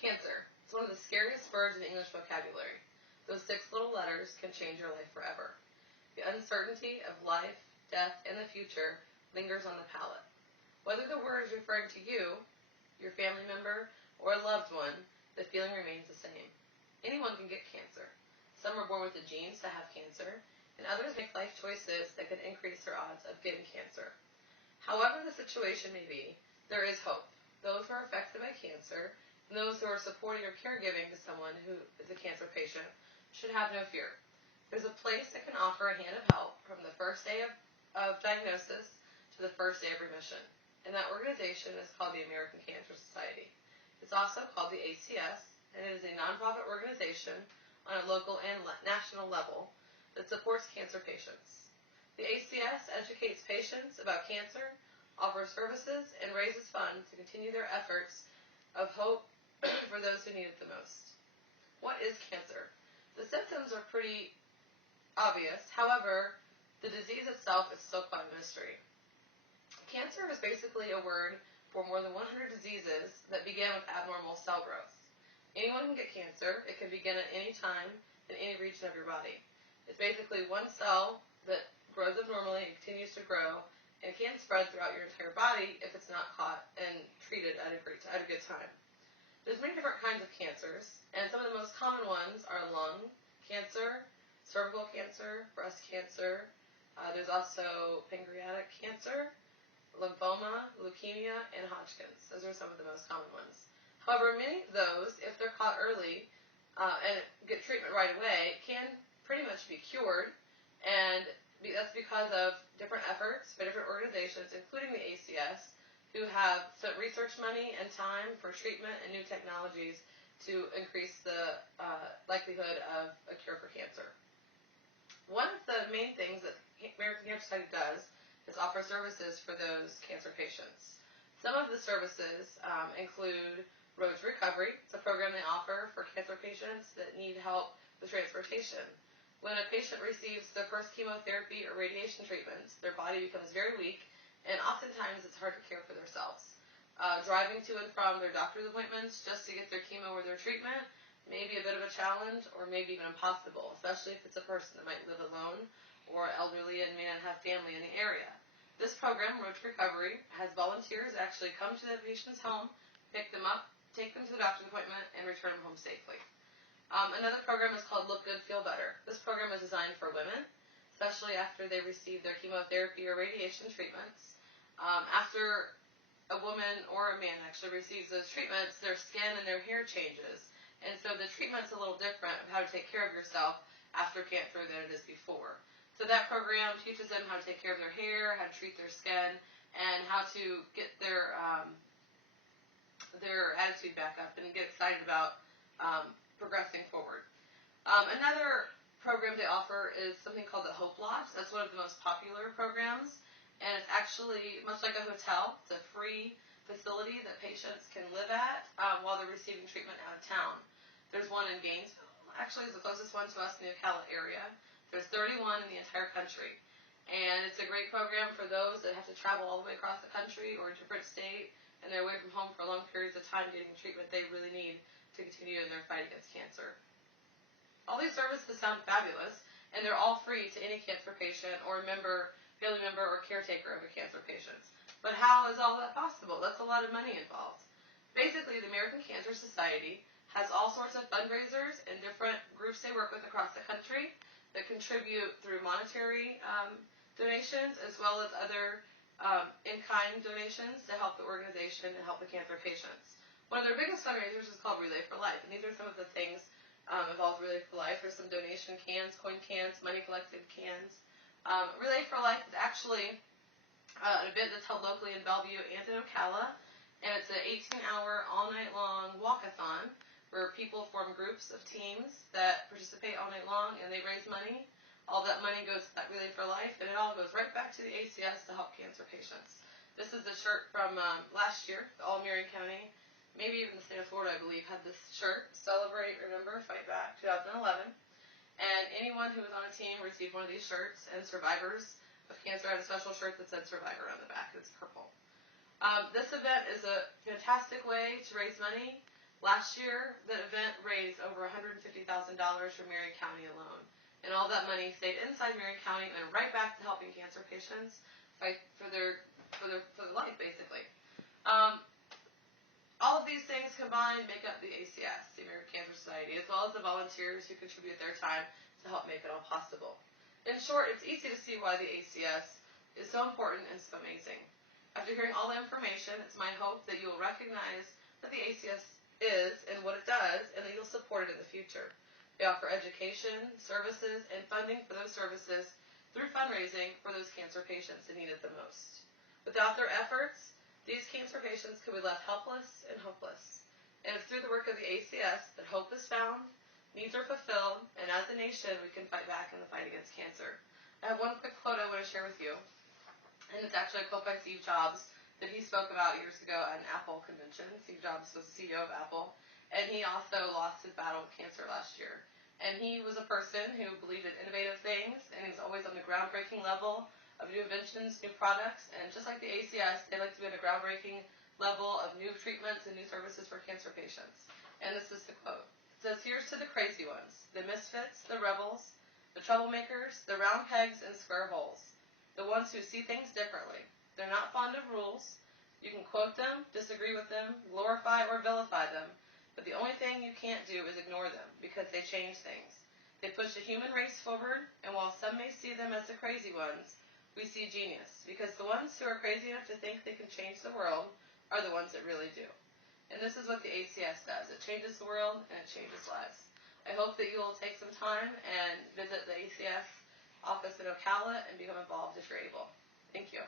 Cancer. It's one of the scariest words in the English vocabulary. Those 6 little letters can change your life forever. The uncertainty of life, death, and the future lingers on the palate. Whether the word is referring to you, your family member, or a loved one, the feeling remains the same. Anyone can get cancer. Some are born with the genes to have cancer, and others make life choices that can increase their odds of getting cancer. However the situation may be, there is hope. Those who are affected by cancer and those who are supporting or caregiving to someone who is a cancer patient should have no fear. There's a place that can offer a hand of help from the first day of diagnosis to the first day of remission, and that organization is called the American Cancer Society. It's also called the ACS, and it is a nonprofit organization on a local and national level that supports cancer patients. The ACS educates patients about cancer, offers services, and raises funds to continue their efforts of hope for those who need it the most. What is cancer? The symptoms are pretty obvious. However, the disease itself is still quite a mystery. Cancer is basically a word for more than 100 diseases that begin with abnormal cell growth. Anyone can get cancer. It can begin at any time in any region of your body. It's basically one cell that grows abnormally and continues to grow and can spread throughout your entire body if it's not caught and treated at a good time. There's many different kinds of cancers, and some of the most common ones are lung cancer, cervical cancer, breast cancer. There's also pancreatic cancer, lymphoma, leukemia, and Hodgkin's. Those are some of the most common ones. However, many of those, if they're caught early and get treatment right away, can pretty much be cured, and that's because of different efforts by different organizations, including the ACS, who have spent research money and time for treatment and new technologies to increase the likelihood of a cure for cancer. One of the main things that American Cancer Society does is offer services for those cancer patients. Some of the services include Road to Recovery. It's a program they offer for cancer patients that need help with transportation. When a patient receives their first chemotherapy or radiation treatments, their body becomes very weak, and oftentimes it's hard to care for themselves. Driving to and from their doctor's appointments just to get their chemo or their treatment may be a bit of a challenge or maybe even impossible, especially if it's a person that might live alone or elderly and may not have family in the area. This program, Road to Recovery, has volunteers actually come to the patient's home, pick them up, take them to the doctor's appointment, and return them home safely. Another program is called Look Good, Feel Better. This program is designed for women, especially after they receive their chemotherapy or radiation treatments. After a woman or a man actually receives those treatments, their skin and their hair changes. And so the treatment's a little different of how to take care of yourself after cancer than it is before. So that program teaches them how to take care of their hair, how to treat their skin, and how to get their attitude back up and get excited about progressing forward. Another program they offer is something called the Hope Lodge. That's one of the most popular programs, and it's actually much like a hotel. It's a free facility that patients can live at while they're receiving treatment out of town. There's one in Gainesville. Actually, it's the closest one to us in the Ocala area. There's 31 in the entire country, and it's a great program for those that have to travel all the way across the country or a different state, and they're away from home for long periods of time getting treatment they really need to continue in their fight against cancer. All these services sound fabulous, and they're all free to any cancer patient or family member or caretaker of a cancer patient. But how is all that possible? That's a lot of money involved. Basically, the American Cancer Society has all sorts of fundraisers and different groups they work with across the country that contribute through monetary donations as well as other in-kind donations to help the organization and help the cancer patients. One of their biggest fundraisers is called Relay for Life, and these are some of the things involved with Relay for Life. There's some donation cans, coin cans, money collected cans. Relay for Life is actually an event that's held locally in Bellevue and in Ocala, and it's an 18-hour, all-night-long walkathon where people form groups of teams that participate all night long, and they raise money. All that money goes to that Relay for Life, and it all goes right back to the ACS to help cancer patients. This is the shirt from last year. All Marion County, maybe even the state of Florida, I believe, had this shirt. Celebrate, Remember, Fight Back, 2011. And anyone who was on a team received one of these shirts, and survivors of cancer had a special shirt that said Survivor on the back. It's purple. This event is a fantastic way to raise money Last year, the event raised over $150,000 for Marion County alone. And all that money stayed inside Marion County and went right back to helping cancer patients fight for their life, basically. All of these things combined make up the ACS, the American Cancer Society, as well as the volunteers who contribute their time to help make it all possible. In short, it's easy to see why the ACS is so important and so amazing. After hearing all the information, it's my hope that you will recognize that the ACS is and what it does, and that you'll support it in the future. They offer education, services, and funding for those services through fundraising for those cancer patients who need it the most. Without their efforts, these cancer patients could be left helpless and hopeless. And it's through the work of the ACS that hope is found, needs are fulfilled, and as a nation, we can fight back in the fight against cancer. I have one quick quote I want to share with you, and it's actually a quote by Steve Jobs that he spoke about years ago at an Apple convention. Steve Jobs was the CEO of Apple, and he also lost his battle with cancer last year. And he was a person who believed in innovative things, and he was always on the groundbreaking level of new inventions, new products, and just like the ACS, they like to be at a groundbreaking level of new treatments and new services for cancer patients. And this is the quote. It says, "Here's to the crazy ones, the misfits, the rebels, the troublemakers, the round pegs and square holes, the ones who see things differently. They're not fond of rules. You can quote them, disagree with them, glorify or vilify them, but the only thing you can't do is ignore them, because they change things. They push the human race forward, and while some may see them as the crazy ones, we see genius, because the ones who are crazy enough to think they can change the world are the ones that really do." And this is what the ACS does. It changes the world, and it changes lives. I hope that you will take some time and visit the ACS office in Ocala and become involved if you're able. Thank you.